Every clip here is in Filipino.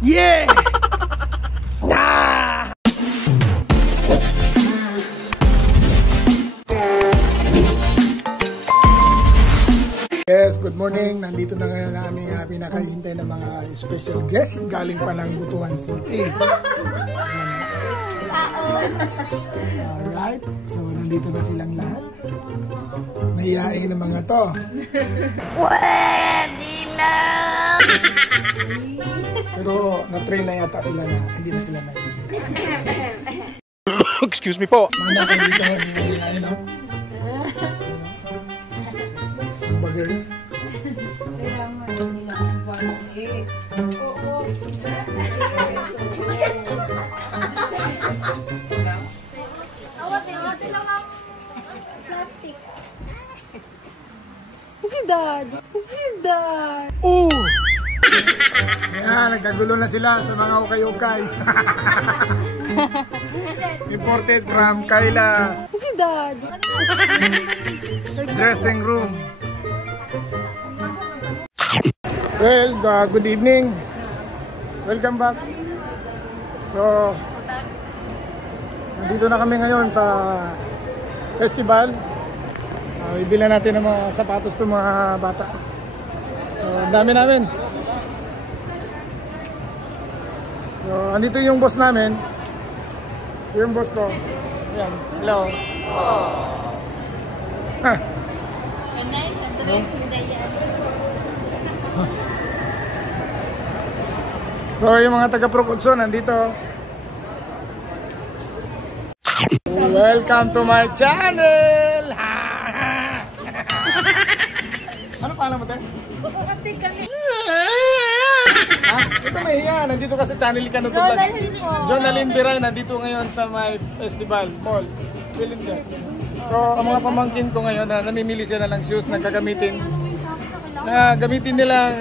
Yeah! Nah! Yes, good morning. Nandito na ngayon ang aming pinakahintay ng mga special guest galing pa ng Butuan City. Alright, so nandito na silang lahat. Mahihain ng mga to. Pwede na! Pero na-train na yata sila na hindi na sila mahihain. Excuse me po. Mga na dito hindi mahihain, no? Bagay. Dad. Oh! Ayan, nagkagulo na sila sa mga ukay-ukay. Imported from Kailas. Dad. Dressing room. Well, good evening. Welcome back. So, nandito na kami ngayon sa festival. Ibilan natin ng mga sapatos to mga bata. So, ang dami namin. So, andito yung boss namin. Yung boss ko. Ayan. Hello. Ha. So, yung mga taga-Procutso nandito. Welcome to my channel! Ano pala mo, te? Ha? Ito may hiya. Nandito ka sa channel ka na ito vlog. Jonalyn Biray nandito ngayon sa my festival mall. Film Just. So, ang mga pamangkin ko ngayon na namimili sila ng shoes na gagamitin. Gamitin nila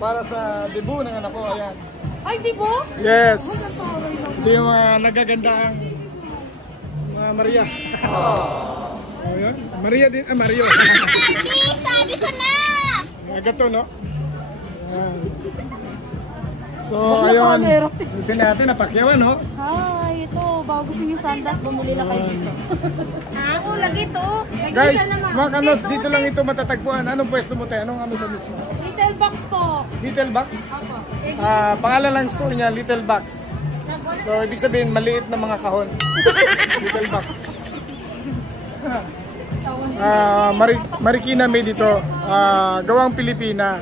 para sa debut ng anak ko. Ayan. Ay, debut? Yes. Ito yung nagagandang Maria. Ayan. Maria din. Mario. Sabi ko na! Gato, no? So, ayun. Ito natin, napakyawan, no? Hi, ito. Bago gusto niyo sandas, bumuli lang kayo dito. Oo, lagi ito. Guys, mga kanos, dito lang ito matatagpuan. Anong pwesto mo tayo? Anong ano sa mismo? Little box po. Little Box? Opo. Pangalan lang store niya, Little Box. So, ibig sabihin, maliit na mga kahon. Little Box. Marikina made dito. Gawang Pilipina.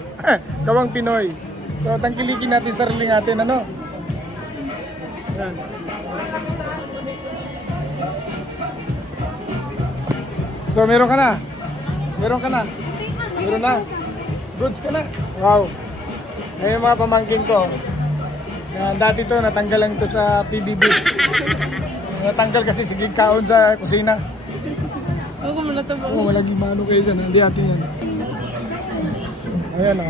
Gawang Pinoy. So, tangkilikin natin sarili natin, ano? Yan. So, meron ka na? Meron ka na? Meron na? Goods ka na? Wow. Ngayon mga pamangkin ko. Yan, dati to natanggal lang ito sa PBB. Natanggal kasi sige kaon sa kusina. Oo, wala ito ba? Oo, malaging mano kayo dyan. Hindi atin yan. Ayan o.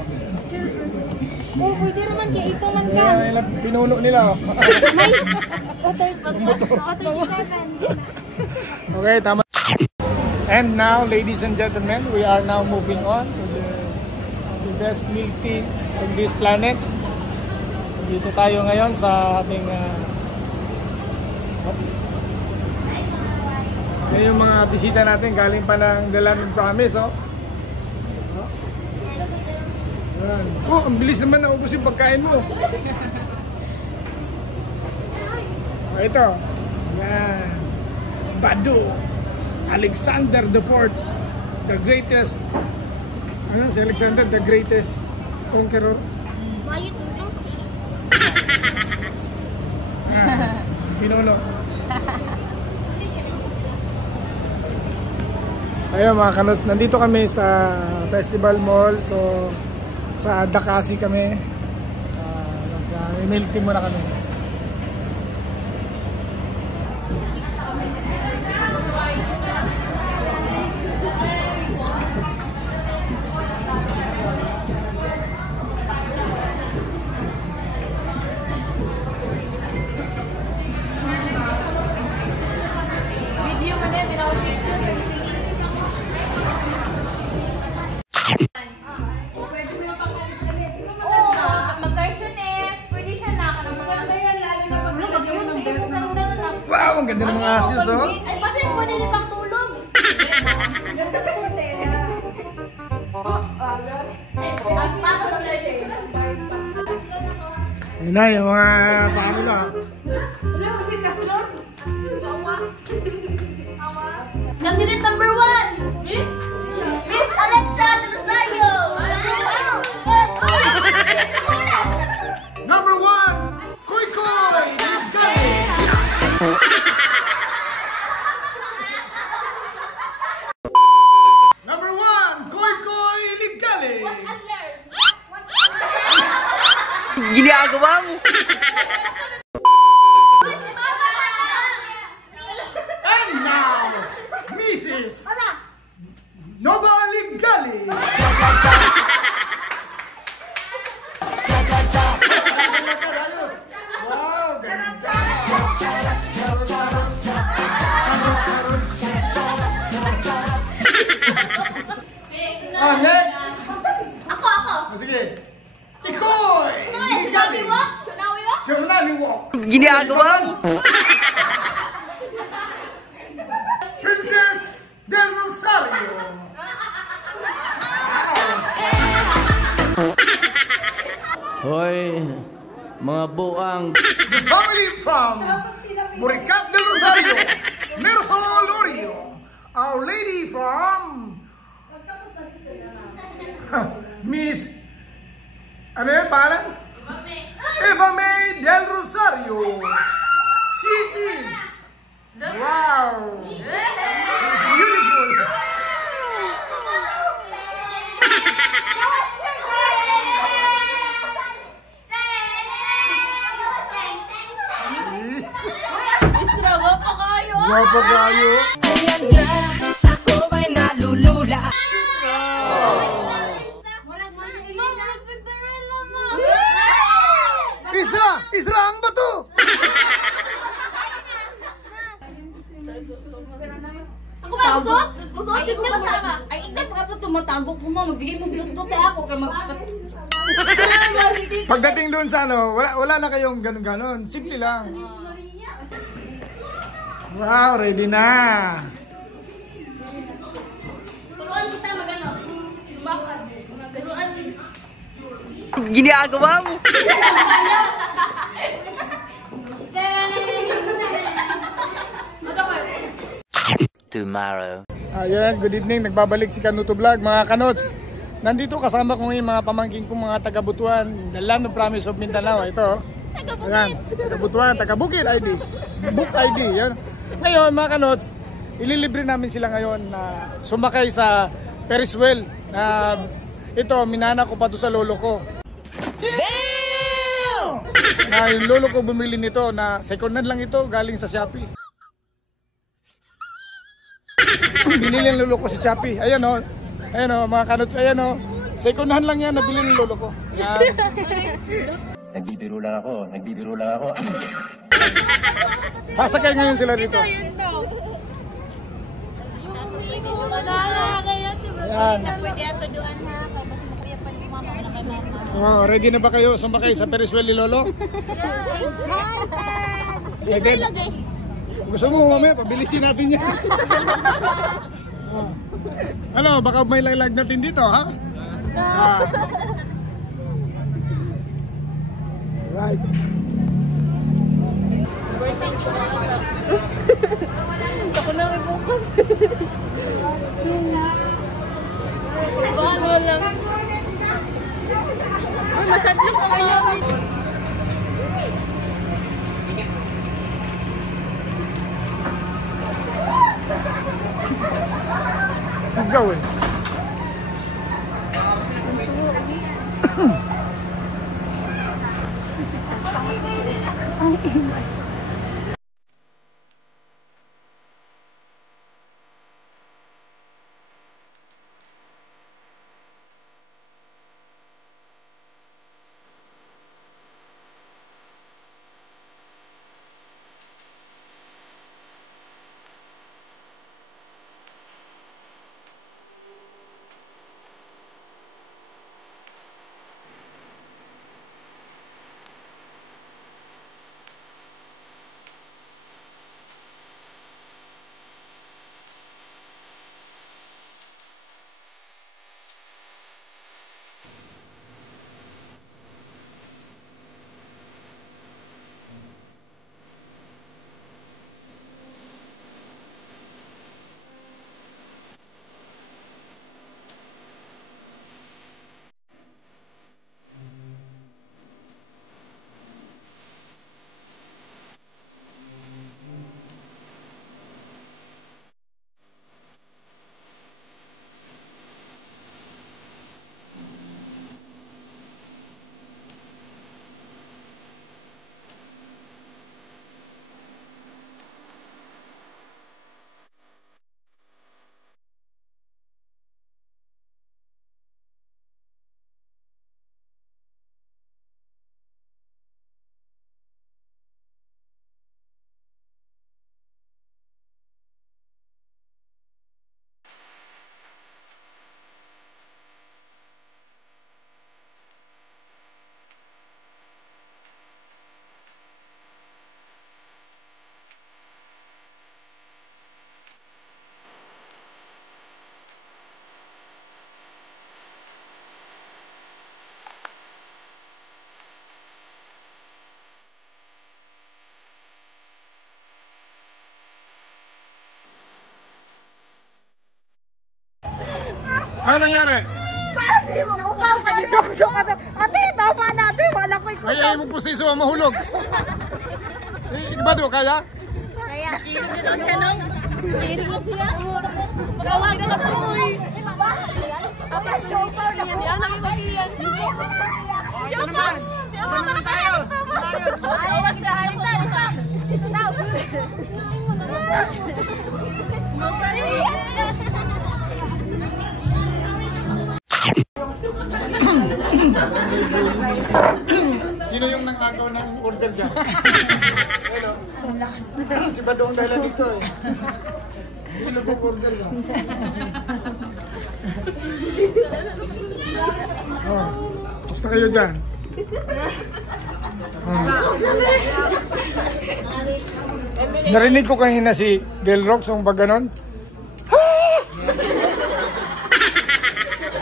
Oh, pwede naman kaya ito lang ka. Ayan, pinuno nila o. Okay, tama. And now, ladies and gentlemen, we are now moving on to the best milk tea on this planet. Dito tayo ngayon sa ating yung mga bisita natin galing pa ng Dalaming Promise, oh. Oh, ang bilis naman naubos yung pagkain mo. Oh, ito. Yan. Badu. Alexander the Fourth. The greatest. Ano si Alexander? The greatest conqueror. Why you tuto? Pinuno. Ayun mga kanos, nandito kami sa Festival Mall. So, sa Dakasi kami. Email team muna kami. Video mo na, minawag picture. Oh, mag-carson pwede siya na. ganda ng mga asus, oh. Ay, kasi mo din pang tulog. Ayun na, yung mga paano na. Candidate number 1. Miss Alexa de Rosario. Number 1, Koy Koy Ligay. Number 1, Koy Koy Ligay. Ginagawa mo. And now, Mrs. Nova Ligali. Wow, ganda. Ah, next. Ako. Oh, sige. Ikoy Ligali. Tsunami Walk. Ginagawa mo. Princess del Rosario. Hoy, mga buang. The family from Muricat del Rosario. Mirasol Orio. Our lady from Miss ano yan pangalan? Eva May del Rosario. She is wow. She's beautiful. Guwapo kayo. Ayan na, ako ay nalulula. Isra ang bato. Ako ba, busot? Busot? Hindi ko kasama. Ay, hindi ko kapag tumatago ko mo. Magbigay mo bluetooth sa ako. Pagdating doon sa ano, wala na kayong ganun-ganun. Simple lang. Wow, ready na. Turuan kita magano. Bakit? Turuan. Ginagawa mo. Tomorrow. Ayan, good evening. Nagbabalik si Kanuto Vlog. Mga kanots, nandito kasama ko ngayon mga pamangking kong mga taga-Butuan. The Land of Promise of Mindanao. Ito. Ayan, taga-Butuan, taga-Bukid ID. Book ID. Yan. Ngayon mga kanots, ililibre namin sila ngayon na sumakay sa Ferris wheel. Ito, minana ko pa to sa lolo ko. Damn! Na yung lolo ko bumili nito na second hand lang ito, galing sa Shopee. Binili ng lolo ko sa Shopee. Ayan o. Ayan o mga kanots. Ayan o. Second hand lang yan. Nabili ng lolo ko. Ayan. Nagbibiro lang ako. Sasakay ngayon sila dito. Ayan. Oh, ready na ba kayo sumakay sa Ferris wheel ni lolo? Ready? Gusto mo mamaya, pabilisin natin yan. Ano, baka may lalag natin dito, ha? Right. Ako na rin bukas. Paano lang? Masadlos na lang. Sigaw eh. Ano nangyari? Ate, tama natin. Wala ko ikaw. Ay, mo pusiso ang mahulog. Iba do, kaya? Kaya, kirin na daw siya nung. Kirin na siya. Magawag na lang mo eh. Tapos, sopa na yan. Yan ang iwagiyan. Ito naman. Ito naman tayo. Awas na, awas na. Sino yung nangagaw ng order dyan? Hello? Si Badong dala dito eh. Hindi nag-order ba? Oh, basta kayo dyan. Narinig ko kanina si Del Rox yung pag ganon.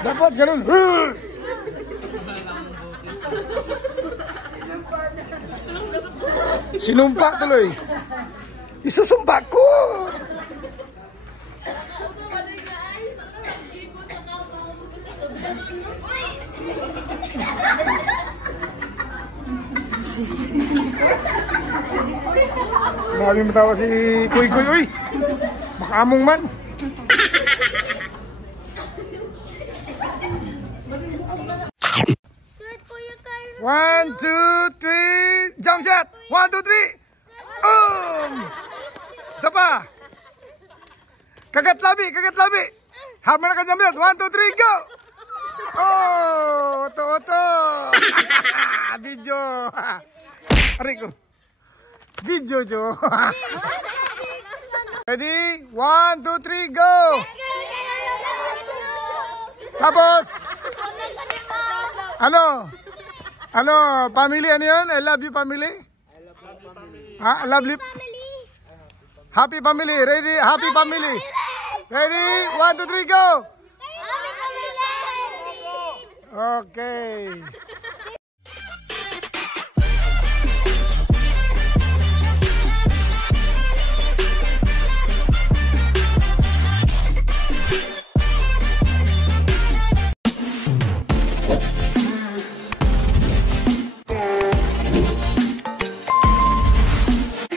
Dapat ganon. Sinumpa tuloy. Isusumpa ko. Maraming matawa si Kuy Kuy. Uy! Makamong man. One, two, three, jump shot! 1, 2, 3! Isa pa! Kagat labi! Habang naka-jump shot! 1, 2, 3, go! Oh! Oto! Video! Aray ko! Video, Jo! Ready? 1, 2, 3, go! Tapos! Ano, family, ano yun? I love you, family? I love you, family. Happy family, ready? Happy family. Ready? 1, 2, 3, go! Okay.